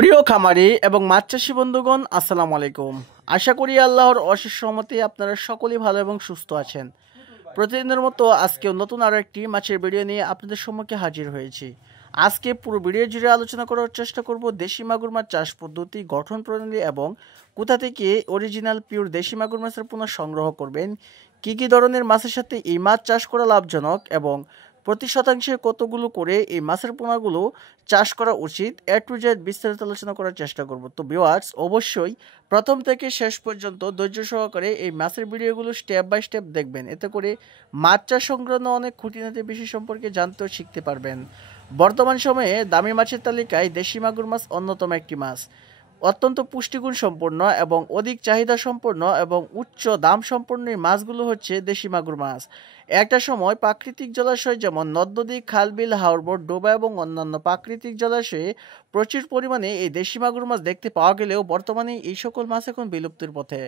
প্রিয় খামারি এবং মাছ চাষী বন্ধুগণ, আসসালামু আলাইকুম। আশা করি আল্লাহর অশেষ রহমতে আপনারা সকলেই ভালো এবং সুস্থ আছেন। প্রতিদিনের মতো আজকেও নতুন আরও একটি মাছের ভিডিও নিয়ে আপনাদের সম্মুখে হাজির হয়েছি। আজকে পুরো ভিডিও জুড়ে আলোচনা করার চেষ্টা করব দেশি মাগুর মাছ চাষ পদ্ধতি, গঠন প্রণালী এবং কোথা থেকে অরিজিনাল পিওর দেশি মাগুর মাছের পোনা সংগ্রহ করবেন, কী কী ধরনের মাছের সাথে এই মাছ চাষ করা লাভজনক এবং প্রতি শতাংশে কতগুলো করে এই মাছের পোনাগুলো চাষ করা উচিত, এ টু জেড বিস্তারিত আলোচনা করার চেষ্টা করব। তো ভিউয়ার্স, অবশ্যই প্রথম থেকে শেষ পর্যন্ত ধৈর্য সহকারে এই মাছের ভিডিওগুলো স্টেপ বাই স্টেপ দেখবেন। এতে করে মাছ চাষ সংক্রান্ত অনেক খুঁটিনাটি বিষয় সম্পর্কে জানতে ও শিখতে পারবেন। বর্তমান সময়ে দামি মাছের তালিকায় দেশি মাগুর মাছ অন্যতম একটি মাছ। অত্যন্ত পুষ্টিগুণ সম্পন্ন এবং অধিক চাহিদা সম্পন্ন এবং উচ্চ দাম সম্পন্ন এই মাছগুলো হচ্ছে দেশি মাগুর মাছ। একটা সময় প্রাকৃতিক জলাশয় যেমন নদ নদী, খাল বিল, হাওর, ডোবা এবং অন্যান্য প্রাকৃতিক জলাশয়ে প্রচুর পরিমাণে এই দেশি মাগুর মাছ দেখতে পাওয়া গেলেও বর্তমানে এই সকল মাছ এখন বিলুপ্তির পথে।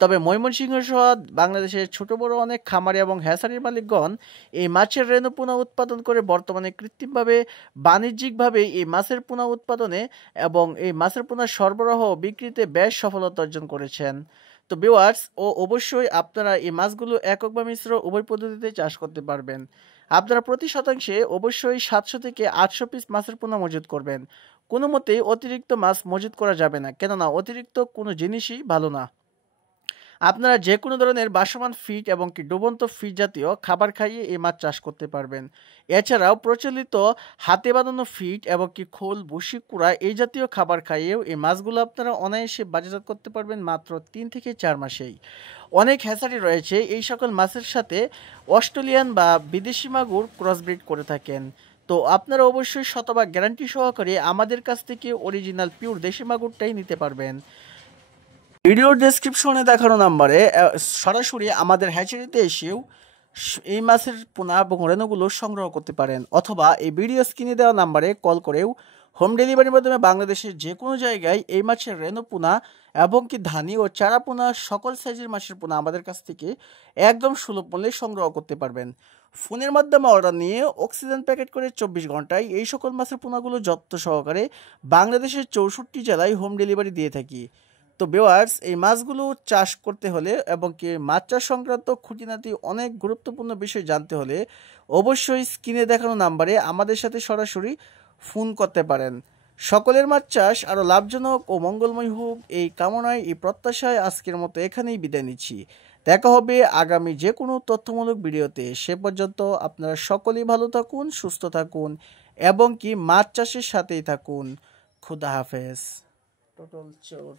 তবে ময়মনসিংহ সহ বাংলাদেশের ছোট বড় অনেক খামারি এবং হ্যাচারির মালিকগণ এই মাছের রেণু পোনা উৎপাদন করে বর্তমানে কৃত্রিমভাবে বাণিজ্যিকভাবে এই মাছের পোনা উৎপাদনে এবং এই মাছের পোনা সরবরাহ ও বিক্রিতে বেশ সফলতা অর্জন করেছেন। তো ভিউয়ার্স, অবশ্যই আপনারা এই মাছগুলো একক বা মিশ্র উভয় পদ্ধতিতে চাষ করতে পারবেন। আপনারা প্রতি শতাংশে অবশ্যই 700 থেকে 800 পিস মাছের পোনা মজুত করবেন। কোনো মতেই অতিরিক্ত মাছ মজুত করা যাবে না, কেননা অতিরিক্ত কোনো জিনিসই ভালো না। আপনারা যে কোনো ধরনের বাসমান ফিড এবং কি ডুবন্ত ফিড জাতীয় খাবার খাইয়ে এই মাছ চাষ করতে পারবেন। এছাড়াও প্রচলিত হাতে বানানো ফিড এবং কি খোল, ভুসি, কুড়া এই জাতীয় খাবার খাইয়েও এই মাছগুলো আপনারা অনায়াসে বাজারজাত করতে পারবেন মাত্র 3 থেকে 4 মাসেই। অনেক হ্যাচারি রয়েছে এই সকল মাছের সাথে অস্ট্রেলিয়ান বা বিদেশি মাগুর ক্রসব্রিড করে থাকেন। তো আপনারা অবশ্যই শতভাগ গ্যারান্টি সহকারে আমাদের কাছ থেকে অরিজিনাল পিওর দেশি মাগুরটাই নিতে পারবেন। ভিডিওর ডেসক্রিপশনে দেখানো নাম্বারে সরাসরি আমাদের হ্যাচারিতে এসেও এই মাছের পোনা এবং রেণুগুলো সংগ্রহ করতে পারেন, অথবা এই ভিডিও স্ক্রিনে দেওয়া নাম্বারে কল করেও হোম ডেলিভারির মাধ্যমে বাংলাদেশের যে কোনো জায়গায় এই মাছের রেণু পোনা এবং কি ধানি ও চারা পোনা সকল সাইজের মাছের পোনা আমাদের কাছ থেকে একদম সুলভ মূল্যে সংগ্রহ করতে পারবেন। ফোনের মাধ্যমে অর্ডার নিয়ে অক্সিজেন প্যাকেট করে 24 ঘন্টায় এই সকল মাছের পোনাগুলো যত্ন সহকারে বাংলাদেশের 64 জেলায় হোম ডেলিভারি দিয়ে থাকি। তো ভিউয়ার্স, এই মাছগুলো চাষ করতে হলে এবং কি মাছ চাষ সংক্রান্ত খুঁটিনাটি অনেক গুরুত্বপূর্ণ বিষয় জানতে হলে অবশ্যই স্ক্রিনে দেখানো নাম্বারে আমাদের সাথে সরাসরি ফোন করতে পারেন। সকলের মাছ চাষ আরও লাভজনক ও মঙ্গলময় হোক এই কামনায়, এই প্রত্যাশায় আজকের মতো এখানেই বিদায় নিচ্ছি। দেখা হবে আগামী যে কোনো তথ্যমূলক ভিডিওতে। সে পর্যন্ত আপনারা সকলেই ভালো থাকুন, সুস্থ থাকুন এবং কি মাছ চাষের সাথেই থাকুন। খুদা হাফেজ। টোটাল চোর।